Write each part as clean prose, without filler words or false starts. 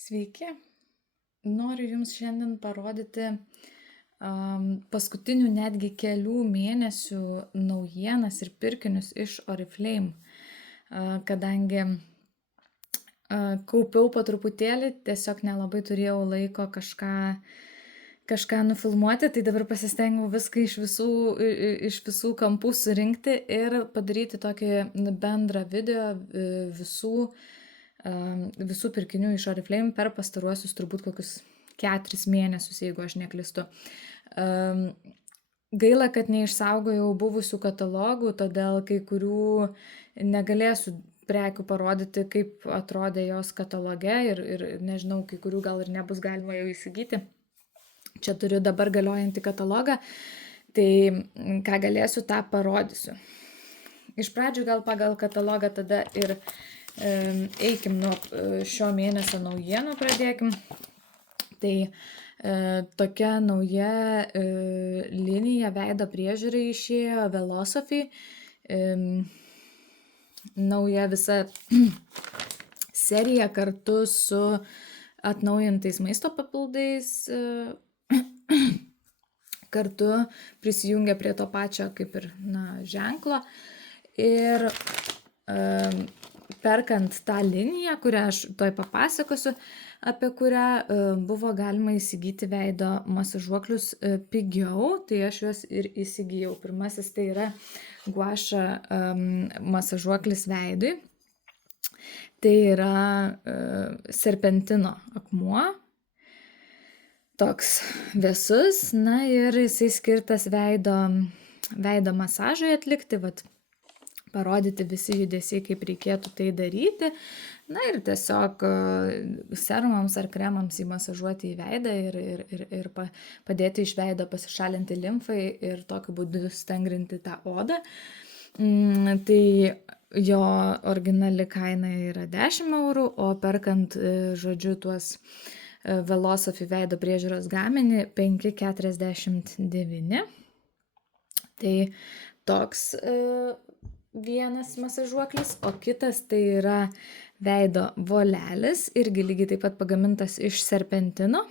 Sveiki. Noriu Jums šiandien parodyti paskutinių netgi kelių mėnesių naujienas ir pirkinius iš Oriflame, kadangi kaupiau po truputėlį, tiesiog nelabai turėjau laiko kažką nufilmuoti, tai dabar pasistengiau viską iš visų kampų surinkti ir padaryti tokį bendrą video visų pirkinių iš Oriflame per pastaruosius turbūt kokius 4 mėnesius, jeigu aš neklystu. Gaila, kad neišsaugojau buvusių katalogų, todėl kai kurių negalėsiu prekių parodyti, kaip atrodė jos kataloge ir nežinau, kai kurių gal ir nebus galima jau įsigyti. Čia turiu dabar galiojantį katalogą, tai ką galėsiu, tą parodysiu. Iš pradžių gal pagal katalogą tada ir eikim nuo šio mėnesio naujienų pradėkim. Tai tokia nauja linija veido priežiūrai išėjo Velosophy. Nauja visa serija kartu su atnaujintais maisto papildais kartu prisijungia prie to pačio kaip ir ženklo. Ir perkant tą liniją, kurią aš tuoj papasakosiu, apie kurią buvo galima įsigyti veido masažuoklius pigiau, tai aš juos ir įsigijau. Pirmasis tai yra guaša masažuoklis veidui. Tai yra serpentino akmuo, toks vėsus, ir jisai skirtas veido masažui atlikti, parodyti visi judesiai, kaip reikėtų tai daryti. Ir tiesiog serumams ar kremams įmasažuoti į veidą ir padėti iš veido pasišalinti limfai ir tokiu būdu stangrinti tą odą. Tai jo originali kaina yra 10 €, o perkant, tuos Velosophy veido priežiūros gaminį 5,49. Tai toks vienas masažuoklis, o kitas tai yra veido volelis, irgi lygiai taip pat pagamintas iš serpentino.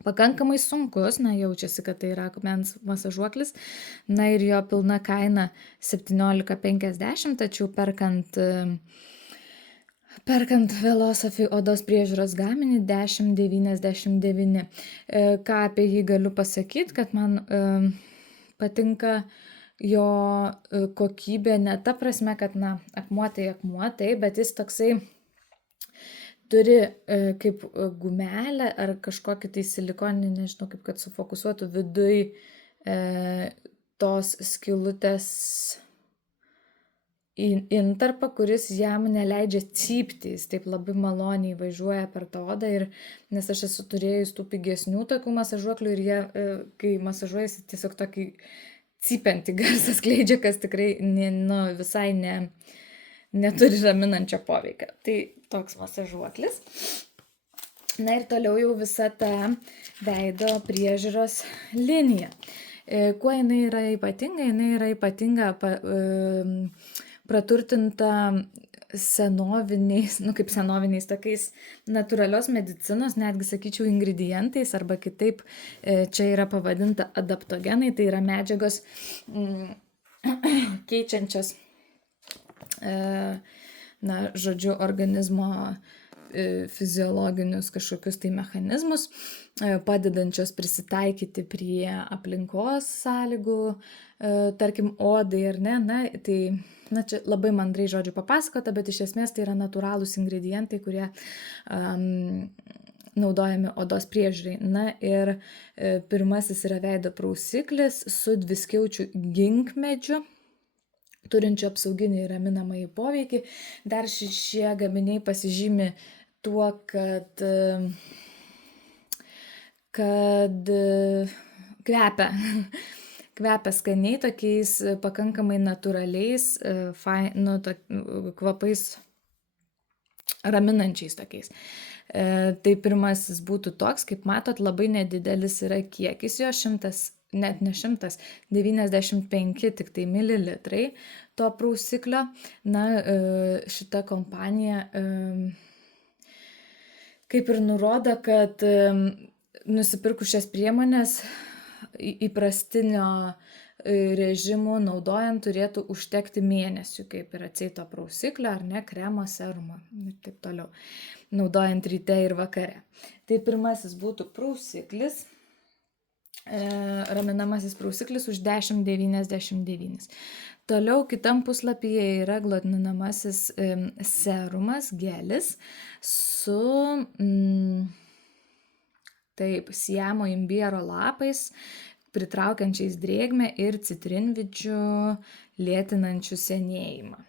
Pakankamai sunkus, jaučiasi, kad tai yra akmens masažuoklis, ir jo pilna kaina 17,50, tačiau perkant Velosophy odos priežiūros gaminį 10,99. Ką apie jį galiu pasakyti, kad man patinka jo kokybė, ne ta prasme, kad akmuo tai akmuo, bet jis toksai turi kaip gumelę ar kažkokį tai silikoninį, nežinau, kaip kad sufokusuotų viduj tos skylutės intarpą, kuris jam neleidžia cypti, jis taip labai maloniai važiuoja per tą odą, nes aš esu turėjus tų pigesnių tokių masažuoklių ir jie, kai masažuojasi, tiesiog tokį cypiantį garsą skleidžia, kas tikrai visai neturi raminančio poveikio. Tai toks masažuoklis. Ir toliau jau visa ta veido priežiūros linija. Kuo jinai yra ypatinga? Jinai yra ypatinga praturtinta senoviniais, kaip senoviniais tokiais natūralios medicinos, netgi sakyčiau, ingredientais, arba kitaip čia yra pavadinta adaptogenai, tai yra medžiagos keičiančios, organizmo fiziologinius kažkokius tai mechanizmus, padedančios prisitaikyti prie aplinkos sąlygų, tarkim, odai ar ne, tai čia labai mandrai žodžiu papasakota, bet iš esmės tai yra natūralūs ingredientai, kurie naudojami odos priežiūrai. Ir pirmasis yra veido prausiklis su dviskiaučiu ginkmedžiu, turinčiu apsauginį ir raminamąjį poveikį. Dar šie gaminiai pasižymi tuo, kad kvepia skaniai, tokiais pakankamai natūraliais kvapais, raminančiais tokiais. Tai pirmasis būtų toks, kaip matot, labai nedidelis yra kiekis jo, 95 tik tai mililitrai to prausiklio. Šita kompanija kaip ir nurodo, kad nusipirkus šias priemonės įprastinio režimu naudojant turėtų užtekti mėnesių, kaip ir aceito prausiklio ar ne, kremo, serumo ir taip toliau, naudojant ryte ir vakare. Tai pirmasis būtų prausiklis, raminamasis prausiklis už 10,99. Toliau kitam puslapyje yra glotninamasis serumas, gelis su siamo imbiero lapais, pritraukiančiais drėgmę ir citrinvyčių lėtinančių senėjimą.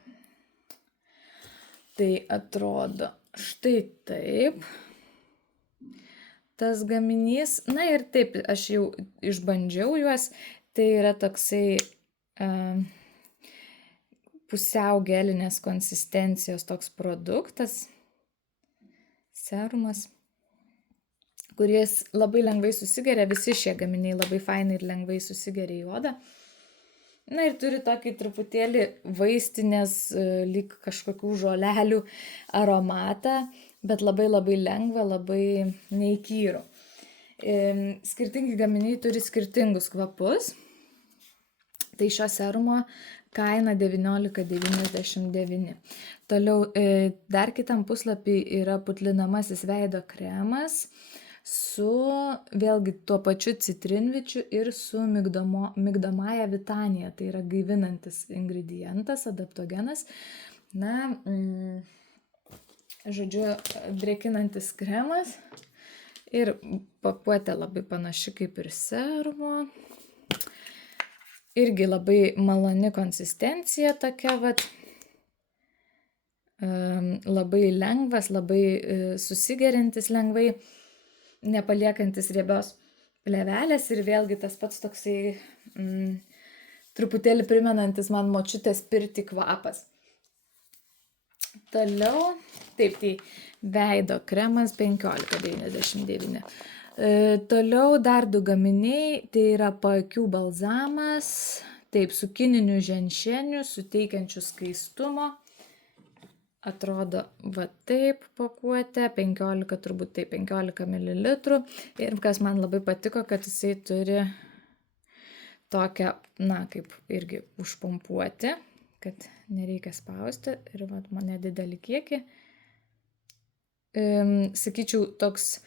Tai atrodo štai taip tas gaminys. Na ir taip, aš jau išbandžiau juos. Tai yra toksai pusiau gelinės konsistencijos toks produktas, serumas, kuris labai lengvai susigeria. Visi šie gaminiai labai fainai ir lengvai susigeria į odą. Na ir turi tokį truputėlį vaistinės, lyg kažkokių žolelių aromatą, bet labai labai lengva, labai neįkyrų. Skirtingi gaminiai turi skirtingus kvapus. Tai šio serumo kaina 19,99. Toliau dar kitam puslapį yra putlinamasis veido kremas su vėlgi tuo pačiu citrinvyčiu ir su migdomąja vitanija. Tai yra gaivinantis ingredientas, adaptogenas. Na, žodžiu, drėkinantis kremas. Ir pakuotė labai panaši kaip ir serumo. Irgi labai maloni konsistencija tokia, vat. Labai lengvas, labai susigeriantis lengvai, nepaliekantis riebios plėvelės ir vėlgi tas pats toksai truputėlį primenantis man močiutės pirtį kvapas. Toliau, taip, tai veido kremas 15,99. Toliau dar 2 gaminiai, tai yra paakių balzamas, taip, su kininiu ženšeniu, suteikiančiu skaistumo. Atrodo va taip pakuotė, 15, turbūt tai 15 ml. Ir kas man labai patiko, kad jisai turi tokią, na, kaip irgi užpumpuoti, kad nereikia spausti. Ir va, mane didelį kiekį. Sakyčiau, toks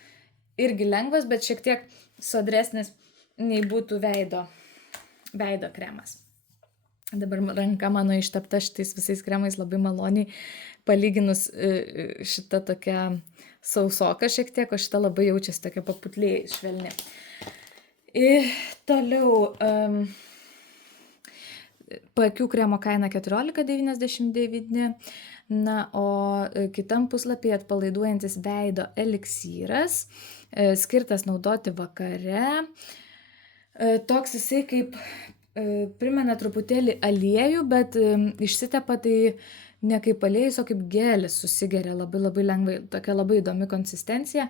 irgi lengvas, bet šiek tiek sodresnis nei būtų veido kremas. Dabar ranka mano ištepta šitais visais kremais labai maloniai, palyginus šita tokia sausoka šiek tiek, o šita labai jaučiasi tokia paputlėjai, švelni. Ir toliau paakių kremo kaina 14,99. Na, o kitam puslapyje atpalaiduojantis veido eliksyras, skirtas naudoti vakare. Toks jisai kaip primena truputėlį aliejų, bet išsitepa tai ne kaip aliejus, o kaip gelis susigeria labai labai lengvai. Tokia labai įdomi konsistencija.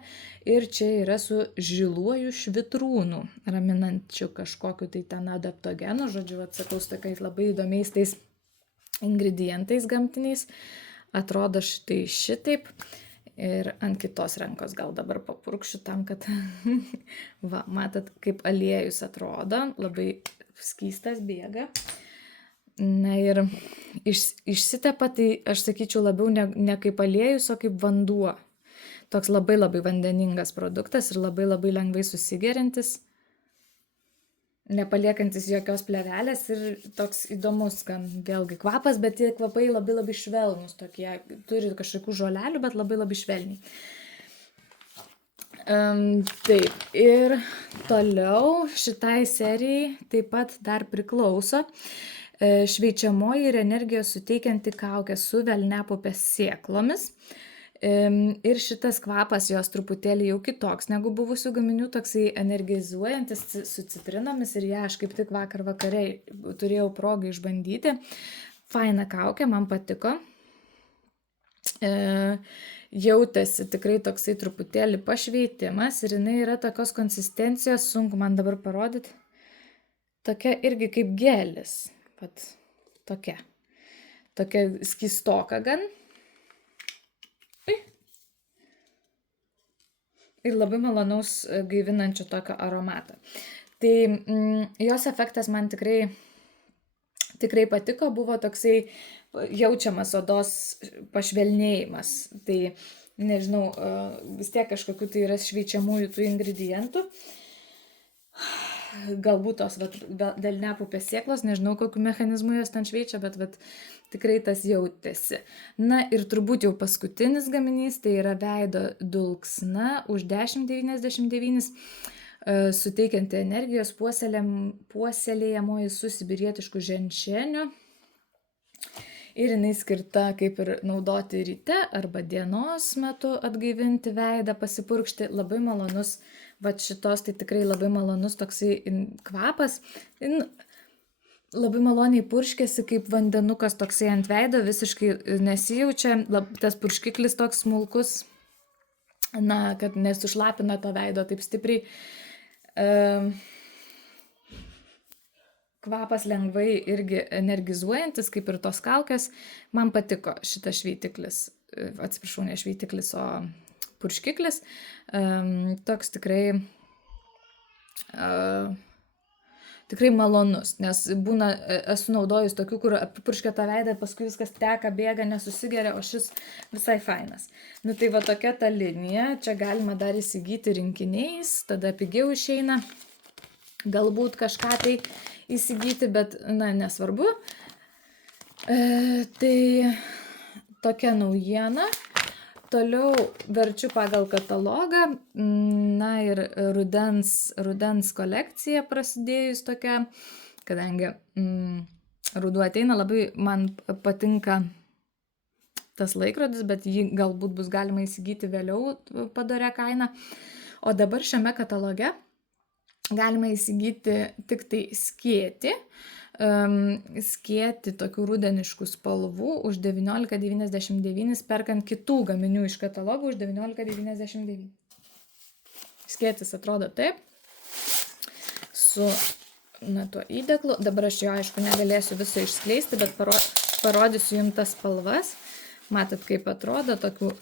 Ir čia yra su žiluoju švitrūnu, raminančiu kažkokiu tai ten adaptogenu. Žodžiu, atsakau, su tokiais labai įdomiais tais ingredientais gamtiniais. Atrodo štai šitaip. Ir ant kitos rankos gal dabar papurkšiu tam, kad va, matot, kaip aliejus atrodo, labai skystas bėga. Na ir išsitepa, tai aš sakyčiau labiau ne kaip aliejus, o kaip vanduo. Toks labai labai vandeningas produktas ir labai labai lengvai susigeriantis, nepaliekantis jokios plėvelės ir toks įdomus, gan vėlgi kvapas, bet tie kvapai labai labai švelnus tokie, turi kažkokių žolelių, bet labai labai švelniai. Taip, ir toliau šitai serijai taip pat dar priklauso šveičiamoji ir energijos suteikianti kaukė su velniapupės sėklomis. Ir šitas kvapas jos truputėlį jau kitoks negu buvusių gaminių, toksai energizuojantis su citrinomis ir ją aš kaip tik vakar vakare turėjau progą išbandyti. Faina kaukė, man patiko. Jautėsi tikrai toksai truputėlį pašveitimas ir jinai yra tokios konsistencijos, sunku man dabar parodyti, tokia irgi kaip gelis, pat tokia skystoka gan. ir labai malonaus gaivinančio tokio aromato. Tai jos efektas man tikrai patiko, buvo toksai jaučiamas odos pašvelnėjimas. Tai nežinau, vis tiek kažkokiu tai yra šveičiamųjų tų ingredientų. Galbūt tos delniapupės sėklos, nežinau, kokiu mechanizmu jos ten šveičia, bet tikrai tas jautėsi. Na ir turbūt jau paskutinis gaminys, tai yra veido dulksna už 10,99, suteikianti energijos puoselėjamoji su sibirietišku ženšeniu. Ir jinai skirta kaip ir naudoti ryte arba dienos metu atgaivinti veidą, pasipurkšti. Labai malonus, šitos tai tikrai labai malonus toksai kvapas. Labai maloniai purškėsi kaip vandenukas toksai ant veido, visiškai nesijaučia, tas purškiklis toks smulkus, kad nesušlapina to veido taip stipriai. Kvapas lengvai irgi energizuojantis, kaip ir tos kaukės. Man patiko šitas šveitiklis, atsiprašau, ne šveitiklis, o purškiklis. Toks tikrai malonus, nes būna, esu naudojus tokių, kur apipurškia tą veidą, paskui viskas teka, bėga, nesusigeria, o šis visai fainas. Tai va tokia ta linija, čia galima dar įsigyti rinkiniais, tada pigiau išeina. Galbūt kažką tai įsigyti, bet, nesvarbu. Tai tokia naujiena. Toliau verčiu pagal katalogą. Ir rudens kolekcija prasidėjus tokia, kadangi ruduo ateina, labai man patinka tas laikrodis, bet jį galbūt bus galima įsigyti vėliau padorią kainą. O dabar šiame kataloge galima įsigyti tik tai skėtį tokių rudeniškų spalvų už 19,99, perkant kitų gaminių iš katalogų už 19,99. Skėtis atrodo taip, su tuo įdeklu. Dabar aš jo, aišku, negalėsiu viso išskleisti, bet parodysiu jums tas spalvas. Matot, kaip atrodo, tokių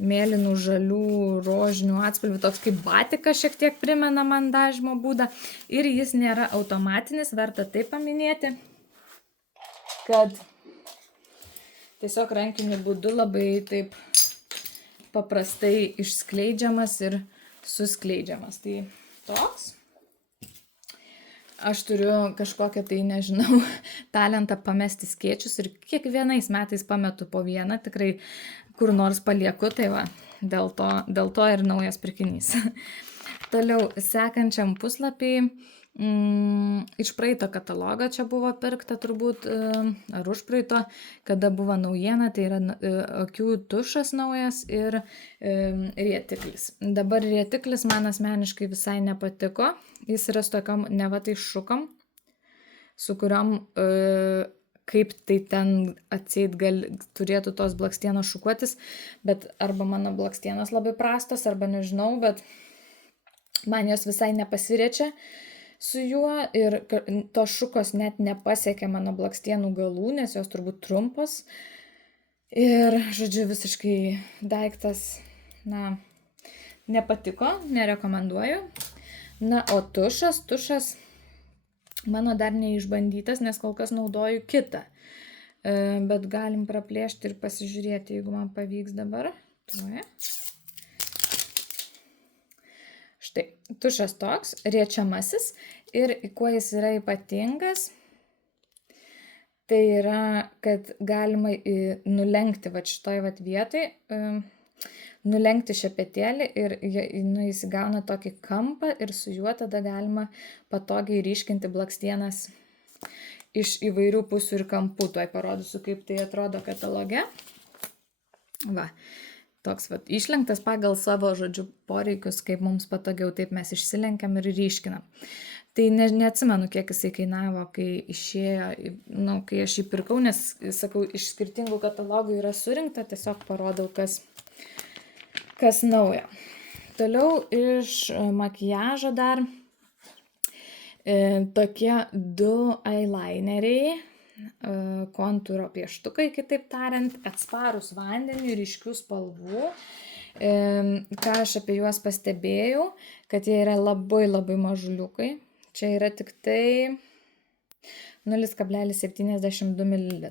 mėlynų, žalių, rožinių atspalvių, toks kaip batika šiek tiek primena man dažymo būdą. Ir jis nėra automatinis, verta tai paminėti, kad tiesiog rankiniu būdu labai taip paprastai išskleidžiamas ir suskleidžiamas. Tai toks. Aš turiu kažkokią tai, nežinau, talentą pamesti skėčius ir kiekvienais metais pametu po vieną, tikrai kur nors palieku, tai va, dėl to ir naujas pirkinys. Toliau, sekančiam puslapiai, iš praeito katalogo čia buvo pirkta turbūt, ar už praeito, kada buvo naujiena, tai yra akių tušas naujas ir rėtiklis. Dabar rėtiklis man asmeniškai visai nepatiko, jis yra su tokiom nevatai šukom, su kuriom kaip tai ten atseit turėtų tos blakstienos šukuotis, bet arba mano blakstienos labai prastos, arba nežinau, bet man jos visai nepasiriečia su juo ir tos šukos net nepasiekia mano blakstienų galų, nes jos turbūt trumpos. Ir, žodžiu, visiškai daiktas, nepatiko, nerekomenduoju. O tušas mano dar neišbandytas, nes kol kas naudoju kitą. Bet galim praplėšti ir pasižiūrėti, jeigu man pavyks dabar. Štai, tušas toks, riečiamasis. Ir kuo jis yra ypatingas, tai yra, kad galima nulenkti šitoj vietoj, nulenkti šepetėlį ir jis įgauna tokį kampą ir su juo tada galima patogiai ryškinti blakstienas iš įvairių pusių ir kampų. Tuoj parodysiu, kaip tai atrodo kataloge. Toks išlenktas pagal savo, žodžiu, poreikius, kaip mums patogiau, taip mes išsilenkiam ir ryškinam. Tai neatsimenu, kiek jisai kainavo, kai išėjo, kai aš jį pirkau, nes, sakau, iš skirtingų katalogų yra surinkta, tiesiog parodau, kas naujo. Toliau iš makiažo dar tokie 2 eyelineriai, kontūro pieštukai, kitaip tariant, atsparūs vandeniui, ryškių spalvų. Ką aš apie juos pastebėjau, kad jie yra labai labai mažuliukai. Čia yra tik tai 0,72 ml.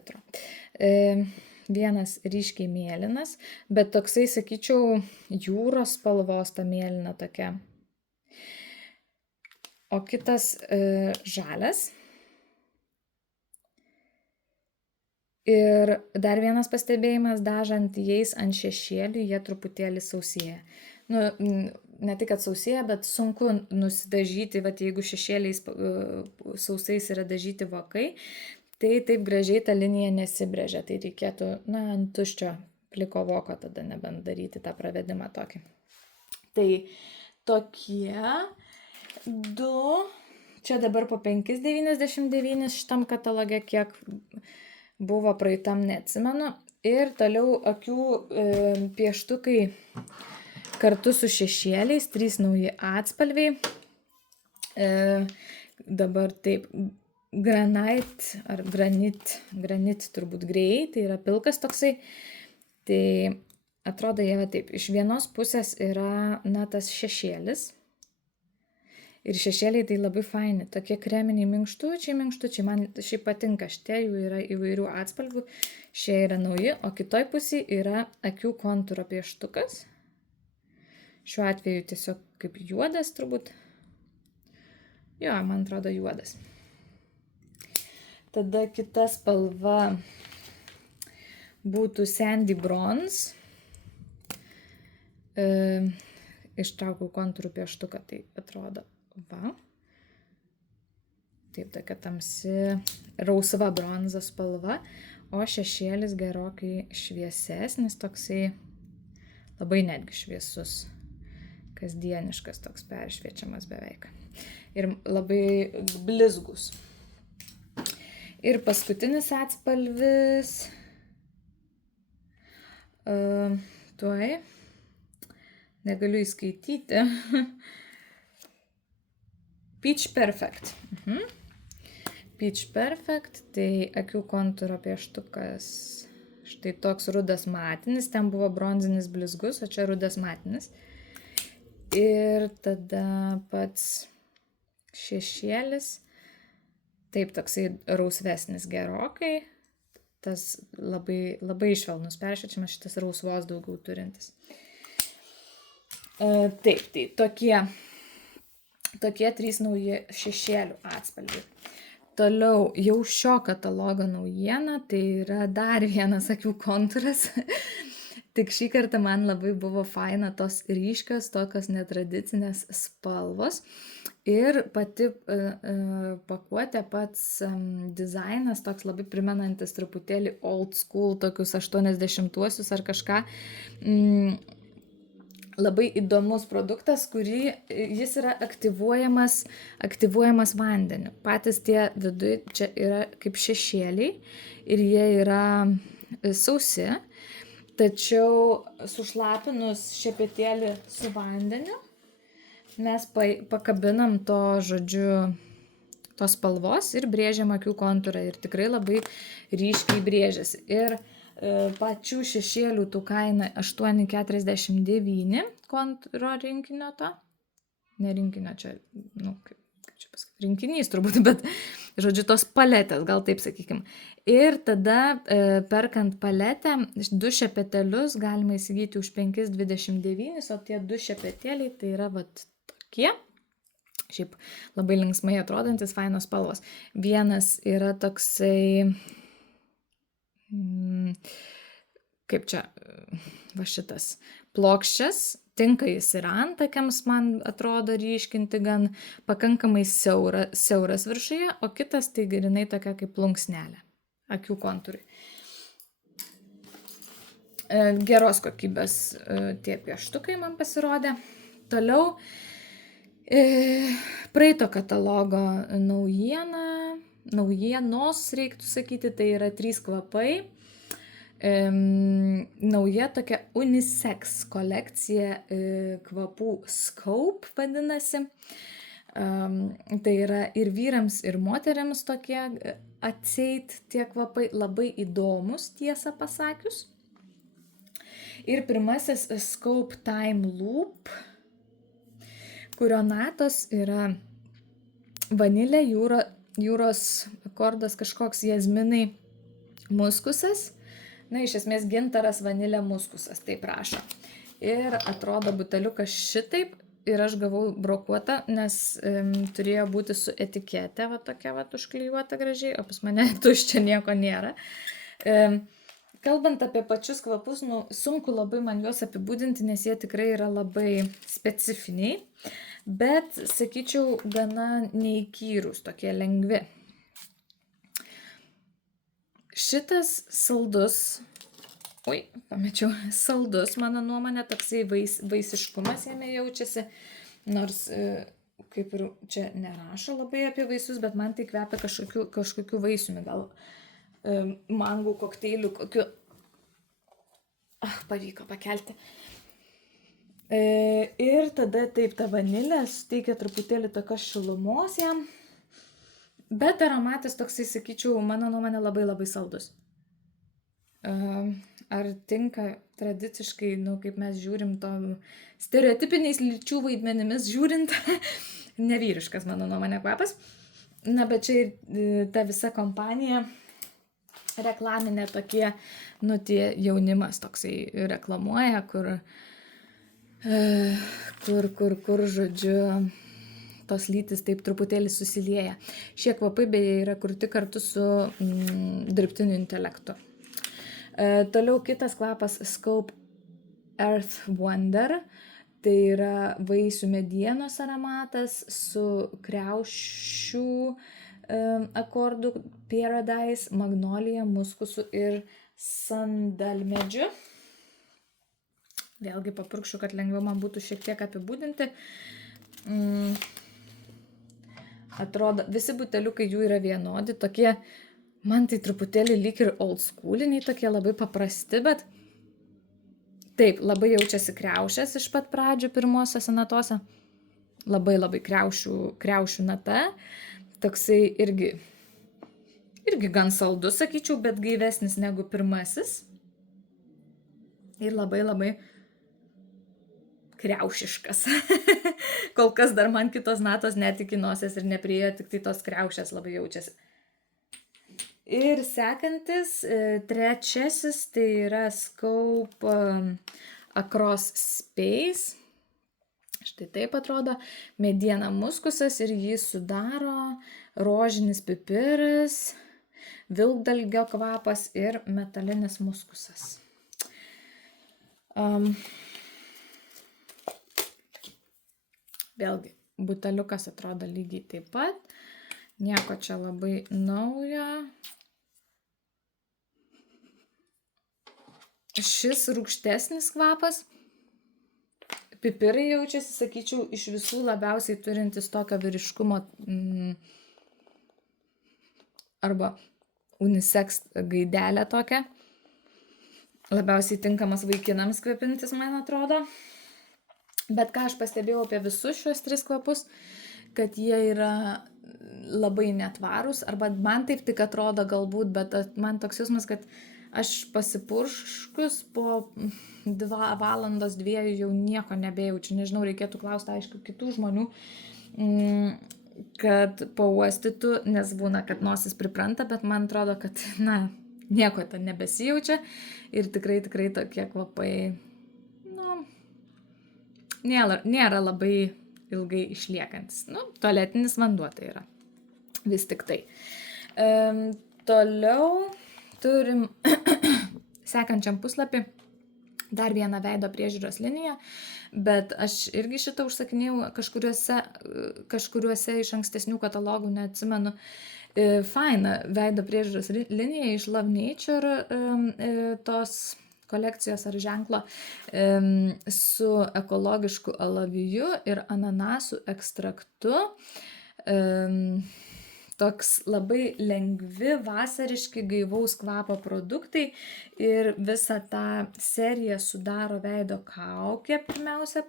Vienas ryškiai mėlynas, bet toksai, sakyčiau, jūros spalvos ta mėlyna tokia. O kitas žalias. Ir dar vienas pastebėjimas, dažant jais ant šešėlių, jie truputėlį sausėja. Nu, ne tik, kad sausėja, bet sunku nusidažyti, vat, jeigu šešėliais sausais yra dažyti vokai, tai taip gražiai ta linija nesibrėžia. Tai reikėtų, ant tuščio pliko voko tada nebent daryti tą pravedimą tokį. Tai tokie du, čia dabar po 5,99 šitam kataloge, kiek buvo praeitam, neatsimenu. Ir toliau akių pieštukai kartu su šešėliais, 3 nauji atspalviai. Dabar taip, granite ar granit turbūt grey, tai yra pilkas toksai. Tai atrodo jie taip, iš vienos pusės yra tas šešėlis. Ir šešėliai tai labai faini, tokie kreminiai minkštučiai, man šiaip patinka, šitie jų yra įvairių atspalvių, šie yra nauji, o kitoj pusėje yra akių kontūro pieštukas. Šiuo atveju tiesiog kaip juodas turbūt. Jo, man atrodo juodas. Tada kita spalva būtų Sandy Bronze. Ištraukiau kontūrų pieštuką, tai atrodo. Va. Taip, tokia tamsi rausva bronza spalva, o šešėlis gerokai šviesesnis, toksai labai netgi šviesus, kasdieniškas, toks peršviečiamas beveik. Ir labai blizgus. Ir paskutinis atspalvis. Tuoj. Negaliu įskaityti. Peach Perfect. Peach Perfect, tai akių kontūro pieštukas. Štai toks rudas matinis, ten buvo bronzinis blizgus, o čia rudas matinis. Ir tada pats šešėlis, taip toksai rausvesnis gerokai. Tas labai, labai švelnus peršviečiamas, šitas rausvos daugiau turintis. Taip, tai tokie 3 nauji šešėlių atspalviai. Toliau jau šio katalogo naujiena, tai yra dar vienas akių kontūras. Tik šį kartą man labai buvo faina tos ryškios, tokios netradicinės spalvos. Ir pati pakuotė, pats dizainas, toks labai primenantis truputėlį old school, tokius 80-uosius ar kažką. Labai įdomus produktas, kurį jis yra aktyvuojamas vandeniu. Patys tie viduj čia yra kaip šešėliai ir jie yra sausi, tačiau sušlapinus šepetėlį su vandeniu mes pakabinam tos spalvos ir brėžiam akių kontūrą ir tikrai labai ryškiai brėžiasi. Ir pačių šešėlių tų kaina 8,49 kontūro rinkinio to. Ne rinkinio čia, kaip čia pasakyti, rinkinys turbūt, bet žodžiu tos paletės, gal taip sakykim. Ir tada perkant paletę, 2 šepetelius galima įsigyti už 5,29, o tie 2 šepetėliai tai yra tokie. Šiaip labai linksmai atrodantis, fainos spalvos. Vienas yra toksai, kaip čia, va šitas, plokščias, tinka jis ir antakiams, man atrodo, ryškinti gan pakankamai siauras viršuje, o kitas tai grynai tokia kaip plunksnelė, akių kontūrai. Geros kokybės tie pieštukai man pasirodė. Toliau praeito katalogo naujienos, reiktų sakyti, tai yra 3 kvapai. Nauja tokia unisex kolekcija kvapų Scope vadinasi. Tai yra ir vyrams, ir moteriams tokie atseit tie kvapai, labai įdomus, tiesą pasakius. Ir pirmasis Scope Time Loop, kurio natos yra vanilė, jūros akordas kažkoks, jazminai, muskusas. Na, iš esmės gintaras, vanilė, muskusas, taip rašo. Ir atrodo buteliukas šitaip. Ir aš gavau brokuotą, nes turėjo būti su etikete, va tokia va užklijuota gražiai, o pas mane tuščia nieko nėra. Kalbant apie pačius kvapus, nu, sunku labai man juos apibūdinti, nes jie tikrai yra labai specifiniai, bet, sakyčiau, gana neįkyrūs, tokie lengvi. Šitas saldus, pamečiau, saldus, mano nuomonė, toksai vaisiškumas jame jaučiasi, nors kaip ir čia nerašo labai apie vaisius, bet man tai kvepia kažkokiu vaisiumi, gal mangų kokteilių kokiu. Pavyko pakelti. Ir tada taip, ta vanilė suteikia truputėlį tokios šilumos jam, bet aromatas toksai, sakyčiau, mano nuomonė labai labai saldus. Ar tinka tradiciškai, nu, kaip mes žiūrim, tom stereotipiniais lyčių vaidmenimis žiūrint, nevyriškas, mano nuomonė, kvapas. Na, bet čia ir ta visa kompanija reklaminė tokie, nu, tie jaunimas toksai reklamuoja, kur, žodžiu, tos lytis taip truputėlį susilieja. Šie kvapai beje yra kurti kartu su dirbtiniu intelektu. Toliau kitas kvapas Scope Earth Wonder, tai yra vaisių medienos aromatas su kriaušių akordų Paradise, magnolija, muskusu ir sandalmedžiu. Vėlgi papurkšiu, kad lengviau man būtų šiek tiek apibūdinti. Atrodo, visi buteliukai jų yra vienodi, tokie, man tai truputėlį lyg ir old schooliniai, tokie labai paprasti, bet taip, labai jaučiasi kriaušės iš pat pradžių pirmosiose natose. Labai labai kriaušių nata. Toksai irgi gan saldus, sakyčiau, bet gaivesnis negu pirmasis. Ir labai labai kriaušiškas. Kol kas dar man kitos natos net iki nosies ir nepriėjo, tik tai tos kriaušės labai jaučiasi. Ir sekantis, trečiasis, tai yra Scope Across Space. Štai taip atrodo, mediena muskusas ir jį sudaro rožinis pipiras, vilkdalgio kvapas ir metalinis muskusas. Vėlgi, buteliukas atrodo lygiai taip pat, nieko čia labai naujo. Šis rūgštesnis kvapas, pipirai jaučiasi, sakyčiau, iš visų labiausiai turintis tokio vyriškumo arba unisex gaidelę tokią. Labiausiai tinkamas vaikinams kvepintis, man atrodo. Bet ką aš pastebėjau apie visus šios tris kvapus, kad jie yra labai netvarūs, arba man taip tik atrodo galbūt, bet man toks jausmas, kad aš pasipurškus po 2 valandos 2 jau nieko nebejaučiu. Nežinau, reikėtų klausti, aišku, kitų žmonių, kad pauostytų, nes būna, kad nosis pripranta, bet man atrodo, kad, nieko ten nebesijaučia. Ir tikrai tokie kvapai, nėra labai ilgai išliekantis. Tualetinis vanduo tai yra. Vis tik tai. Toliau turim sekančiam puslapį dar vieną veido priežiūros liniją, bet aš irgi šitą užsakinėjau kažkuriuose iš ankstesnių katalogų, neatsimenu. Faina veido priežiūros linija iš Love Nature tos kolekcijos ar ženklo su ekologišku alaviju ir ananasų ekstraktu. Toks labai lengvi, vasariški, gaivaus kvapo produktai ir visą tą seriją sudaro veido kaukė pirmiausia.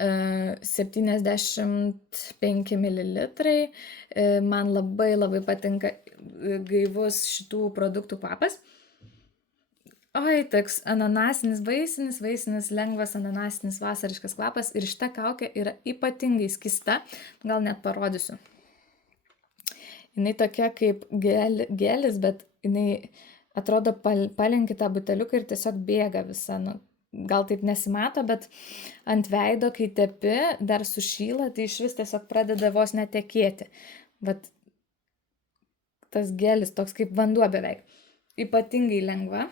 75 ml. Man labai patinka gaivus šitų produktų kvapas. Oi, toks ananasinis, vaisinis, lengvas ananasinis vasariškas kvapas ir šita kaukė yra ypatingai skysta, gal net parodysiu. Jinai tokia kaip gelis, bet jinai atrodo palenki tą buteliuką ir tiesiog bėga visa. Nu, gal taip nesimato, bet ant veido, kai tepi, dar sušyla, tai iš vis tiesiog pradeda vos netekėti. Vat tas gelis toks kaip vanduo beveik. Ypatingai lengva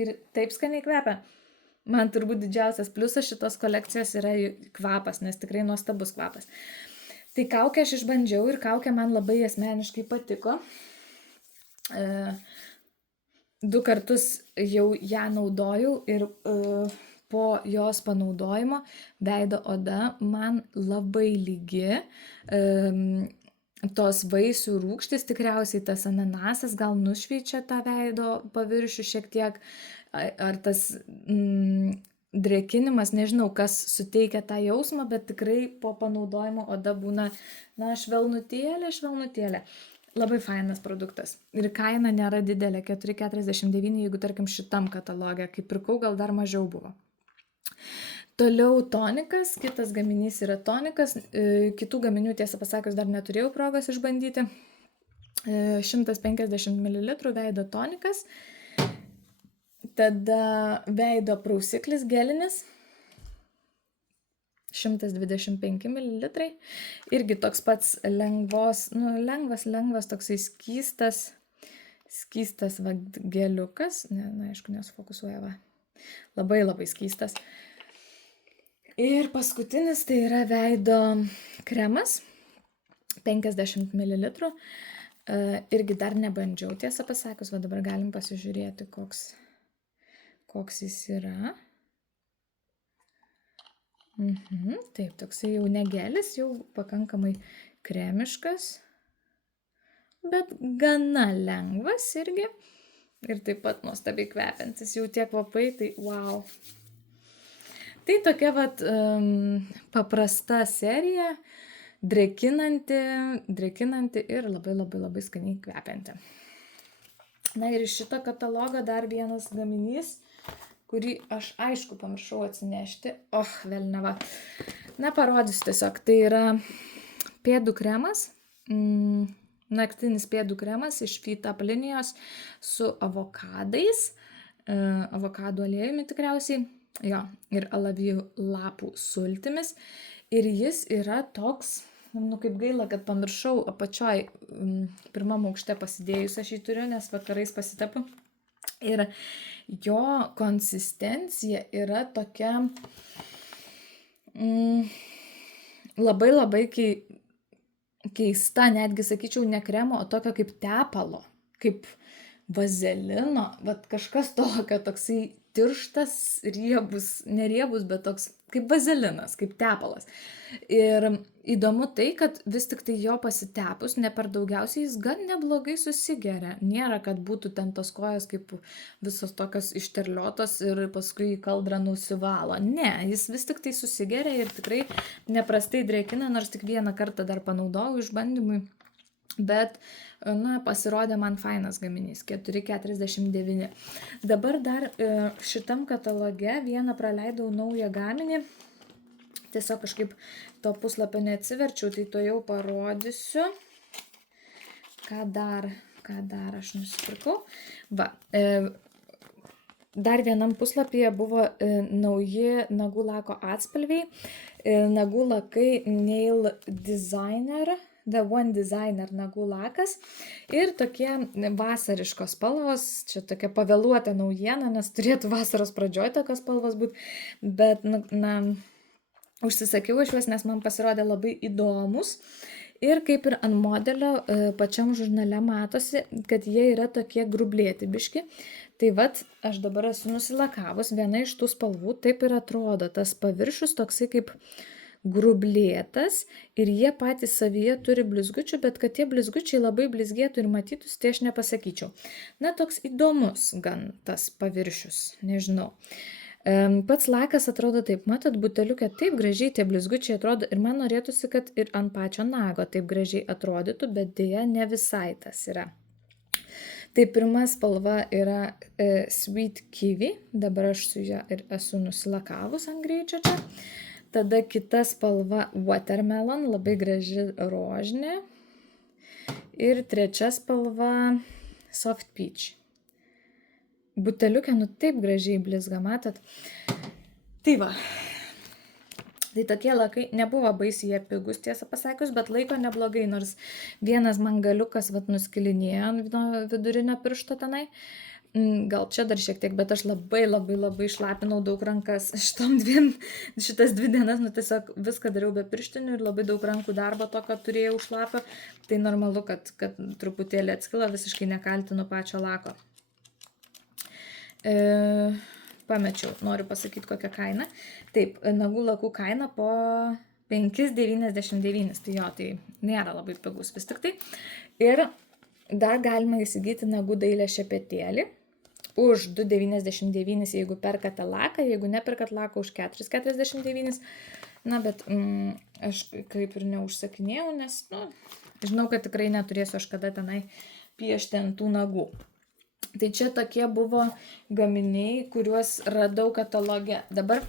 ir taip skaniai kvepia. Man turbūt didžiausias pliusas šitos kolekcijos yra kvapas, nes tikrai nuostabus kvapas. Tai kaukę aš išbandžiau ir kaukę man labai asmeniškai patiko. 2 kartus jau ją naudojau ir po jos panaudojimo veido oda man labai lygi. Tos vaisių rūgštys, tikriausiai tas ananasas gal nušveičia tą veido paviršių šiek tiek, ar tas drėkinimas, nežinau, kas suteikia tą jausmą, bet tikrai po panaudojimo oda būna, na, švelnutėlė. Labai fainas produktas. Ir kaina nėra didelė, 4,49, jeigu tarkim šitam kataloge, kai pirkau, gal dar mažiau buvo. Toliau tonikas, kitas gaminys yra tonikas, kitų gaminių tiesą pasakius dar neturėjau progos išbandyti. 150 ml veido tonikas, tada veido prausiklis gelinis, 125 ml, irgi toks pats lengvas, toksai skystas va, geliukas, aišku, nesufokusuoja, va, labai skystas. Ir paskutinis tai yra veido kremas, 50 ml, irgi dar nebandžiau, tiesą pasakius, va dabar galim pasižiūrėti, koks jis yra. Taip, toksai jau negelis, jau pakankamai kremiškas, bet gana lengvas irgi ir taip pat nuostabiai kvepiantis, jau tie kvapai, tai wow. Tai tokia vat paprasta serija, drėkinanti ir labai skaniai kvepianti. Na ir iš šito katalogo dar vienas gaminys, kurį aš aišku pamiršau atsinešti. Velniava. Na, parodysiu tiesiog. Tai yra pėdų kremas, naktinis pėdų kremas iš Feet Up linijos su avokadais, avokadų aliejumi tikriausiai. Jo, ir alavijų lapų sultimis. Ir jis yra toks, kaip gaila, kad pamiršau apačioj, pirmam aukšte pasidėjus aš jį turiu, nes vakarais pasitepu. Ir jo konsistencija yra tokia labai keista, netgi sakyčiau, ne kremo, o tokio kaip tepalo, kaip vazelino, vat kažkas tokio, toksai tirštas, riebus, neriebus, bet toks kaip vazelinas, kaip tepalas. Ir įdomu tai, kad vis tik tai jo pasitepus, ne per daugiausiai, jis gan neblogai susigeria. Nėra, kad būtų ten tos kojos kaip visos tokios išterliotos ir paskui kaldrą nusivalo. Ne, jis vis tik tai susigeria ir tikrai neprastai drėkina, nors tik vieną kartą dar panaudojau išbandymui. Bet, na, pasirodė man fainas gaminys, 4,49. Dabar dar šitam kataloge vieną praleidau naują gaminį, tiesiog kažkaip to puslapio neatsiverčiau, tai to jau parodysiu, ką dar aš nusipirkau. Va, dar vienam puslapyje buvo nauji nagų lako atspalviai, nagų lakai Nail Designer, The One Designer nagų lakas ir tokie vasariškos spalvos, čia tokia pavėluota naujiena, nes turėtų vasaros pradžioje tokios spalvos būti, bet, na, užsisakiau aš juos, nes man pasirodė labai įdomus ir kaip ir ant modelio pačiam žurnale matosi, kad jie yra tokie grublėti biški. Tai vat, aš dabar esu nusilakavus, viena iš tų spalvų taip ir atrodo, tas paviršius toksai kaip grublėtas ir jie patys savyje turi blizgučių, bet kad tie blizgučiai labai blizgėtų ir matytųsi, tai aš nepasakyčiau. Na, toks įdomus gan tas paviršius, nežinau. Pats lakas atrodo taip, matot, buteliuke taip gražiai tie blizgučiai atrodo ir man norėtųsi, kad ir ant pačio nago taip gražiai atrodytų, bet dėja ne visai tas yra. Tai pirma spalva yra Sweet Kiwi, dabar aš su ją ir esu nusilakavus ant greičio čia. Tada kita spalva Watermelon, labai graži rožinė. Ir trečia spalva Soft Peach. Buteliukė, nu taip gražiai blizga, matot. Tai va. Tai tokie lakai nebuvo baisiai jie pigus, tiesą pasakius, bet laiko neblogai, nors vienas man galiukas nuskilinėjo ant vidurinio piršto tenai. Gal čia dar šiek tiek, bet aš labai šlapinau daug rankas šitas 2 dienas, nu tiesiog viską dariau be pirštinių ir labai daug rankų darbo tokio turėjau šlapio. Tai normalu, kad truputėlį atskilo, visiškai nekaltinu pačio lako. Pamečiau, noriu pasakyti kokią kainą. Taip, nagų lakų kaina po 5,99, tai jo, tai nėra labai pigus vis tik tai. Ir dar galima įsigyti nagų dailę šepetėlį už 2,99, jeigu perkate laką, jeigu neperkat laką už 4,49. Na, bet aš kaip ir neužsakinėjau, nes, žinau, kad tikrai neturėsiu aš kada tenai piešti ant tų nagų. Tai čia tokie buvo gaminiai, kuriuos radau kataloge. Dabar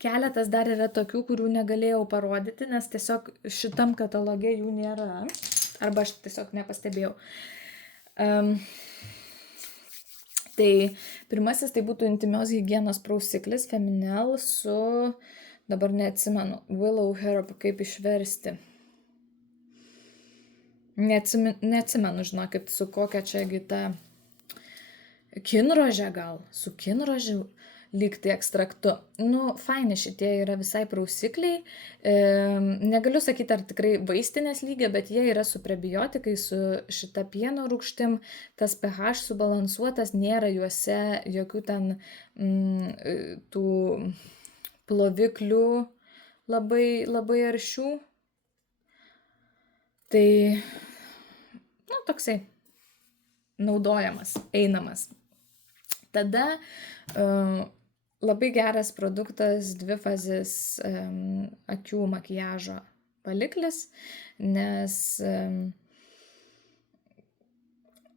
keletas dar yra tokių, kurių negalėjau parodyti, nes tiesiog šitam kataloge jų nėra. Arba aš tiesiog nepastebėjau. Tai pirmasis tai būtų intymios higienos prausiklis Feminel su, dabar neatsimenu, Willow Herb, kaip išversti. Neatsimenu, žinokit, su kokia čia gita kinrožė gal, su kinrožių lyg tai ekstraktu. Faini šitie yra visai prausikliai. Negaliu sakyti, ar tikrai vaistinės lygio, bet jie yra su prebiotikai, su šita pieno rūgštim. Tas pH subalansuotas, nėra juose jokių ten tų ploviklių labai aršių. Tai, toksai naudojamas, einamas. Tada labai geras produktas dvifazis akių makiažo valiklis, nes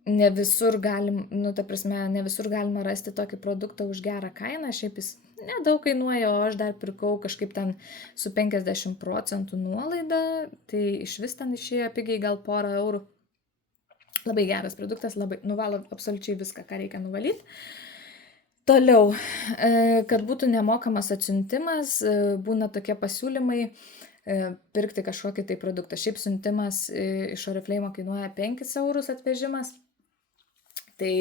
ne visur ne visur galima rasti tokį produktą už gerą kainą, šiaip jis nedaug kainuoja, o aš dar pirkau kažkaip ten su 50% nuolaida, tai iš vis ten išėjo pigiai gal porą eurų. Labai geras produktas, labai nuvalo absoliučiai viską, ką reikia nuvalyti. Toliau, kad būtų nemokamas atsiuntimas, būna tokie pasiūlymai pirkti kažkokį tai produktą. Šiaip siuntimas iš Oriflame kainuoja 5 eurus atvežimas. Tai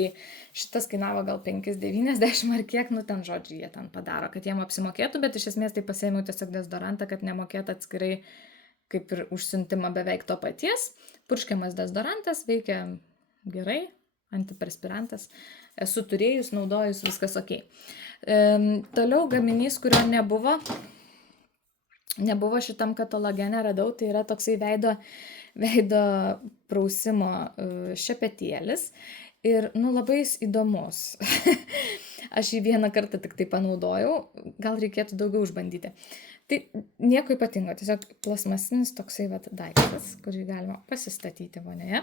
šitas kainavo gal 5,90 ar kiek, ten žodžiu jie ten padaro, kad jiem apsimokėtų, bet iš esmės tai pasiėmiau tiesiog dezodorantą, kad nemokėtų atskirai kaip ir užsiuntimą beveik to paties. Purškiamas dezodorantas, veikia gerai, antiperspirantas. Esu turėjus, naudojus, viskas ok. Toliau gaminys, kurio nebuvo šitam kataloge, neradau, tai yra toksai veido prausimo šepetėlis. Ir, labai įdomus. Aš jį vieną kartą tik tai panaudojau, gal reikėtų daugiau išbandyti. Tai nieko ypatingo, tiesiog plasmasinis toksai daiktas, kurį galima pasistatyti vonioje.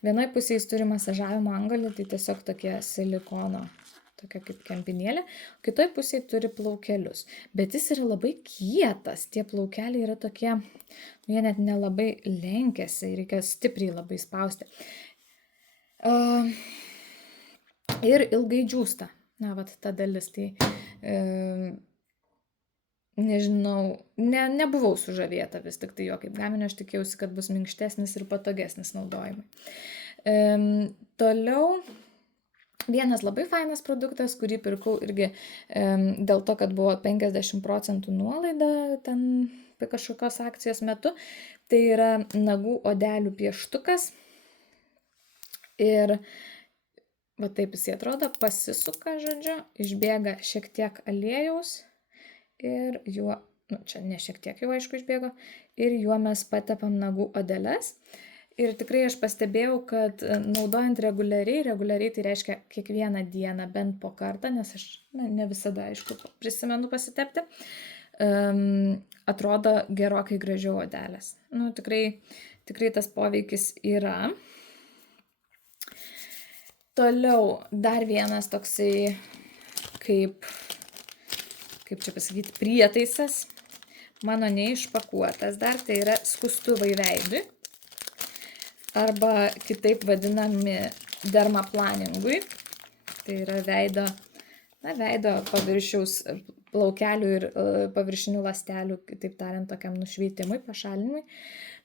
Vienoje pusėje jis turi masažavimo angolį, tai tiesiog tokie silikono, tokia kaip kempinėlė, kitoje pusėje turi plaukelius. Bet jis yra labai kietas, tie plaukeliai yra tokie, jie net nelabai lenkiasi, reikia stipriai labai spausti. Ir ilgai džiūsta. Ta dalis, tai nežinau, nebuvau sužavėta vis tik tai jo kaip gaminio, aš tikėjausi, kad bus minkštesnis ir patogesnis naudojimui. Toliau, vienas labai fainas produktas, kurį pirkau irgi dėl to, kad buvo 50% nuolaida ten kažkokios akcijos metu, tai yra nagų odelių pieštukas. Ir taip jis atrodo, pasisuka, žodžiu, išbėga šiek tiek aliejaus ir juo, čia ne šiek tiek jau aišku išbėgo, ir juo mes patepam nagų odeles. Ir tikrai aš pastebėjau, kad naudojant reguliariai tai reiškia kiekvieną dieną bent po kartą, nes aš ne visada, aišku, prisimenu pasitepti, atrodo gerokai gražiau odelės. Tikrai tas poveikis yra. Toliau dar vienas toksai kaip čia pasakyti, prietaisas, mano neišpakuotas dar, tai yra skustuvai veidui, arba kitaip vadinami dermaplaningui, tai yra veido paviršiaus plaukelių ir paviršinių ląstelių, kitaip tariant, tokiam nušveitimui, pašalinimui.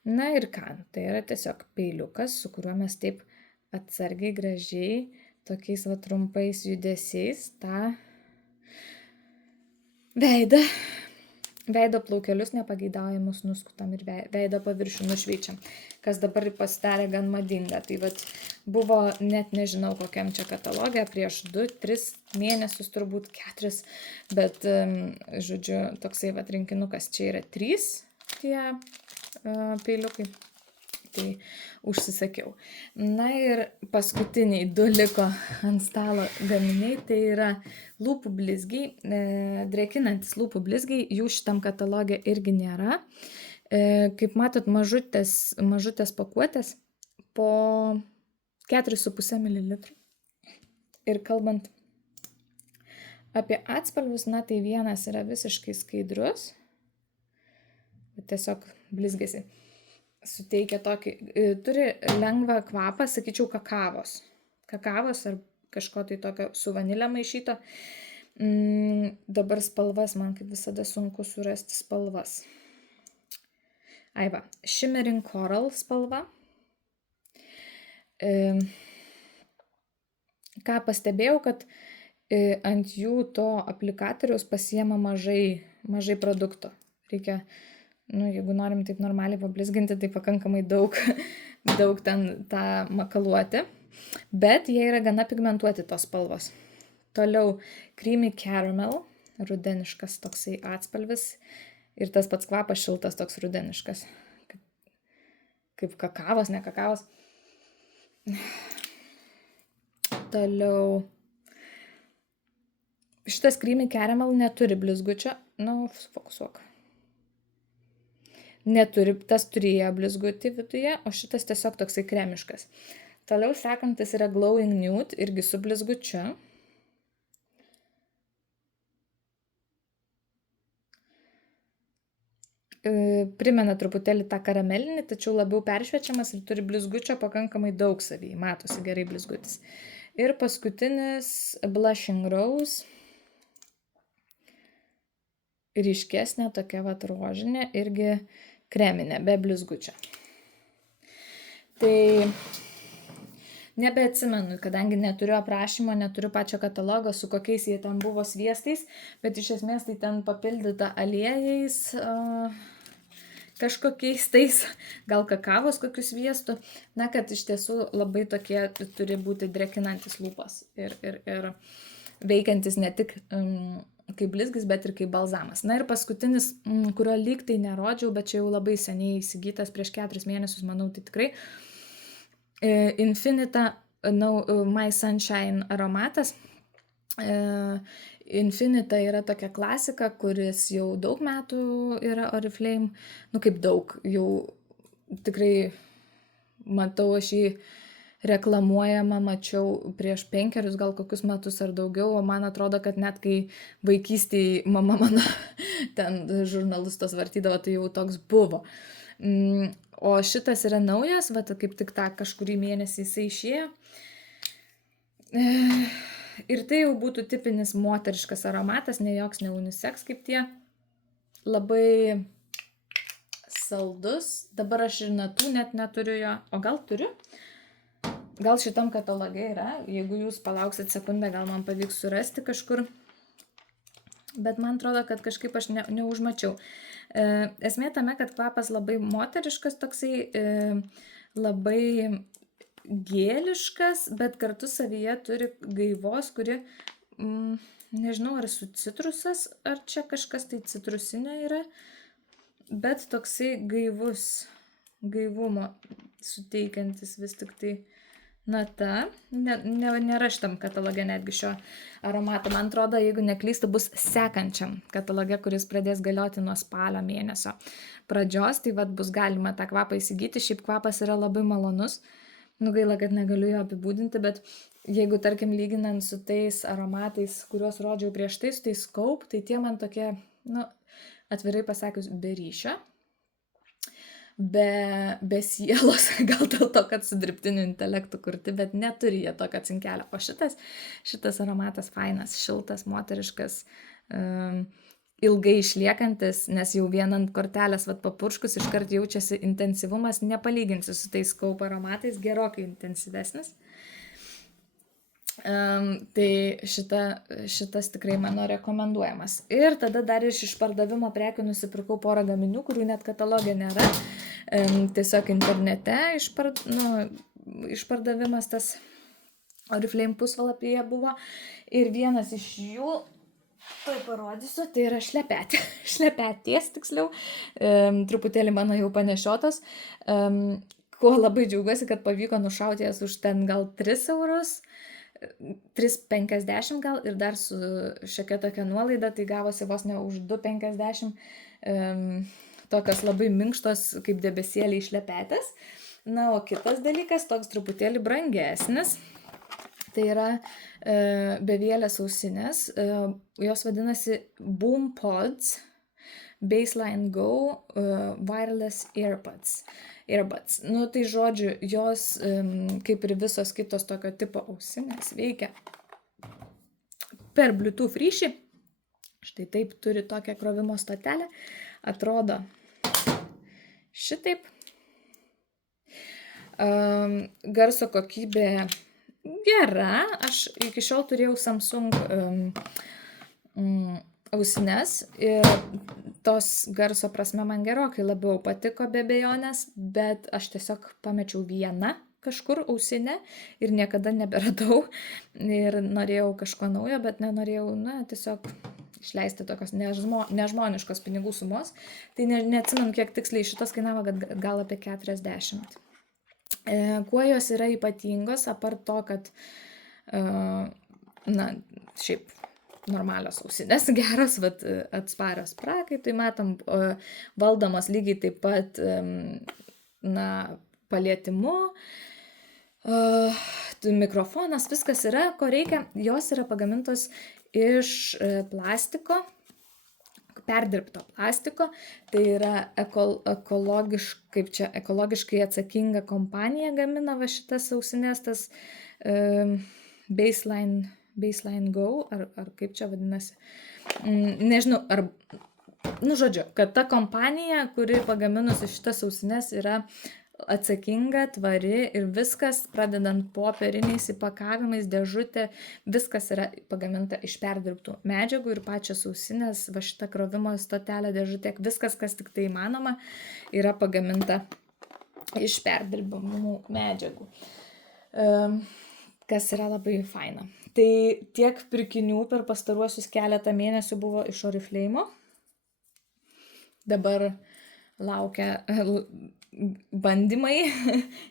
Na ir ką, tai yra tiesiog peiliukas, su kuriuo mes taip atsargiai, gražiai, tokiais va trumpais judesiais tą veido plaukelius nepageidaujamus nuskutam ir veido paviršių nušveičiam, kas dabar pasidarė gan madinga. Tai vat buvo, net nežinau kokiam čia kataloge, prieš 2-3 mėnesius, turbūt 4, bet, žodžiu, toksai vat rinkinukas, čia yra 3 tie peiliukai. Tai užsisakiau. Na ir paskutiniai 2 liko ant stalo gaminiai, tai yra lūpų blizgiai, drėkinantis lūpų blizgiai, jų šitam katalogė irgi nėra. Kaip matot, mažutės pakuotės po 4,5 ml. Ir kalbant apie atspalvius, na tai vienas yra visiškai skaidrus, tiesiog blizgėsi. Suteikia tokį, turi lengvą kvapą, sakyčiau, kakavos ar kažko tai tokio su vanilė maišyto. Dabar spalvas, man kaip visada sunku surasti spalvas. Aiva, Shimmering Coral spalva. Ką pastebėjau, kad ant jų to aplikatoriaus pasiema mažai produkto. Reikia, jeigu norim taip normaliai pablizginti, tai pakankamai daug ten tą makaluoti, bet jie yra gana pigmentuoti tos spalvos. Toliau Creamy Caramel, rudeniškas toksai atspalvis ir tas pats kvapas šiltas toks rudeniškas, kaip kakavos, ne kakavos. Toliau šitas Creamy Caramel neturi blizgučio, sufokusuok. Neturi, tas turėjo blizgutį viduje, o šitas tiesiog toksai kremiškas. Toliau sekantis yra Glowing Nude, irgi su blizgučiu. Primena truputėlį tą karamelinį, tačiau labiau peršviečiamas ir turi blizgučio pakankamai daug savyje, matosi gerai blizgutis. Ir paskutinis Blushing Rose. Ryškesnė, tokia vat rožinė, irgi kreminė, be blizgučio. Tai nebeatsimenu, kadangi neturiu aprašymo, neturiu pačio katalogo, su kokiais jie ten buvo sviestais, bet iš esmės tai ten papildyta aliejais, kažkokiais tais, gal kakavos kokius sviestų, kad iš tiesų labai tokie turi būti drėkinantis lūpas ir veikiantis ne tik kaip blizgis, bet ir kaip balzamas. Na ir paskutinis, kurio lyg tai nerodžiau, bet čia jau labai seniai įsigytas, prieš 4 mėnesius, manau, tai tikrai Infinita My Sunshine aromatas. Infinita yra tokia klasika, kuris jau daug metų yra Oriflame, kaip daug, jau tikrai matau aš jį reklamuojama, mačiau prieš 5 gal kokius metus ar daugiau, o man atrodo, kad net kai vaikystėje mama mano ten žurnalus tos vartydavo, tai jau toks buvo. O šitas yra naujas, kaip tik tą kažkurį mėnesį jisai išėjo. Ir tai jau būtų tipinis moteriškas aromatas, ne joks ne unisex kaip tie. Labai saldus. Dabar aš ir natų net neturiu jo, o gal turiu? Gal šitam kataloge yra, jeigu jūs palauksit sekundę, gal man pavyks surasti kažkur, bet man atrodo, kad kažkaip aš neužmačiau. Esmė tame, kad kvapas labai moteriškas, toksai labai gėliškas, bet kartu savyje turi gaivos, kuri, nežinau, ar su citrusas, ar čia kažkas tai citrusinė yra, bet toksai gaivumo suteikiantis vis tik tai nata, nėra šitam kataloge netgi šio aromato. Man atrodo, jeigu neklystu, bus sekančiam kataloge, kuris pradės galioti nuo spalio mėnesio pradžios, tai bus galima tą kvapą įsigyti. Šiaip kvapas yra labai malonus. Gaila, kad negaliu jo apibūdinti, bet jeigu, tarkim, lyginant su tais aromatais, kuriuos rodžiau prieš tai, su tais Scope, tai tie man tokie, nu, atvirai pasakius, be ryšio, be sielos, gal dėl to, kad su dirbtiniu intelektu kurti, bet neturi jie tokio cinkelio. O šitas aromatas fainas, šiltas, moteriškas, ilgai išliekantis, nes jau vien ant kortelės papurškus iškart jaučiasi intensyvumas, nepalyginsi su tais Scope aromatais, gerokai intensyvesnis. Tai šitas tikrai mano rekomenduojamas. Ir tada dar iš išpardavimo prekių nusipirkau porą gaminių, kurių net katalogė nėra. Tiesiog internete išpardavimas tas Oriflame puslapyje buvo. Ir vienas iš jų, tai parodysiu, tai yra šlepetės tiksliau, truputėlį mano jau panešiotos. Kuo labai džiaugiuosi, kad pavyko nušauti jas už ten gal 3 eurus. 3,50 gal ir dar su šiokia tokia nuolaida, tai gavosi vos ne už 2,50 tokios labai minkštos kaip debesėliai šlepetės. Na, o kitas dalykas, toks truputėlį brangesnis, tai yra bevėlės ausinės, jos vadinasi BoomPods Baseline Go Wireless Earbuds. Nu, tai žodžiu, jos, kaip ir visos kitos tokio tipo ausinės, veikia per Bluetooth ryšį. Štai taip, turi tokią krovimo stotelę. Atrodo šitaip. Garso kokybė gera. Aš iki šiol turėjau Samsung ausines ir tos garso prasme man gerokai labiau patiko be abejonės, bet aš tiesiog pamečiau vieną kažkur ausinę ir niekada neberadau ir norėjau kažko naujo, bet nenorėjau, tiesiog išleisti tokios nežmoniškos pinigų sumos. Tai neatsimenu, kiek tiksliai šitas kainavo, gal apie 40. Kuo jos yra ypatingos, apart to, kad šiaip normalios ausinės, geros, atsparios prakaitui, matom, valdomos lygiai taip pat, palietimu, mikrofonas, viskas yra, ko reikia. Jos yra pagamintos iš plastiko, perdirbto plastiko, tai yra ekologiškai atsakinga kompanija gamina va šitas ausinės, tas Baseline Go, ar kaip čia vadinasi, nežinau, žodžiu, kad ta kompanija, kuri pagaminusi šitas ausinės, yra atsakinga, tvari ir viskas, pradedant popieriniais įpakavimais, dėžutė, viskas yra pagaminta iš perdirbtų medžiagų ir pačios ausinės, va šita krovimo stotelė, dėžutė, viskas, kas tik tai įmanoma, yra pagaminta iš perdirbamų medžiagų, kas yra labai faina. Tai tiek pirkinių per pastaruosius keletą mėnesių buvo iš Oriflame. Dabar laukia bandymai,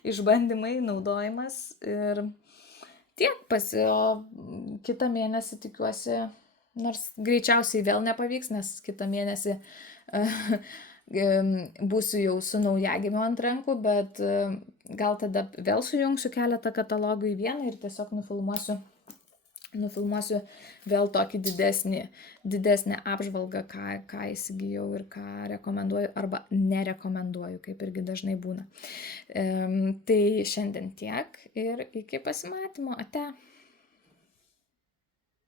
išbandymai, naudojimas ir tiek o kitą mėnesį tikiuosi, nors greičiausiai vėl nepavyks, nes kitą mėnesį būsiu jau su naujagimiu ant rankų, bet gal tada vėl sujungsiu keletą katalogų į vieną ir tiesiog nufilmuosiu vėl tokį didesnę apžvalgą, ką įsigijau ir ką rekomenduoju arba nerekomenduoju, kaip irgi dažnai būna. Tai šiandien tiek ir iki pasimatymo. Ate.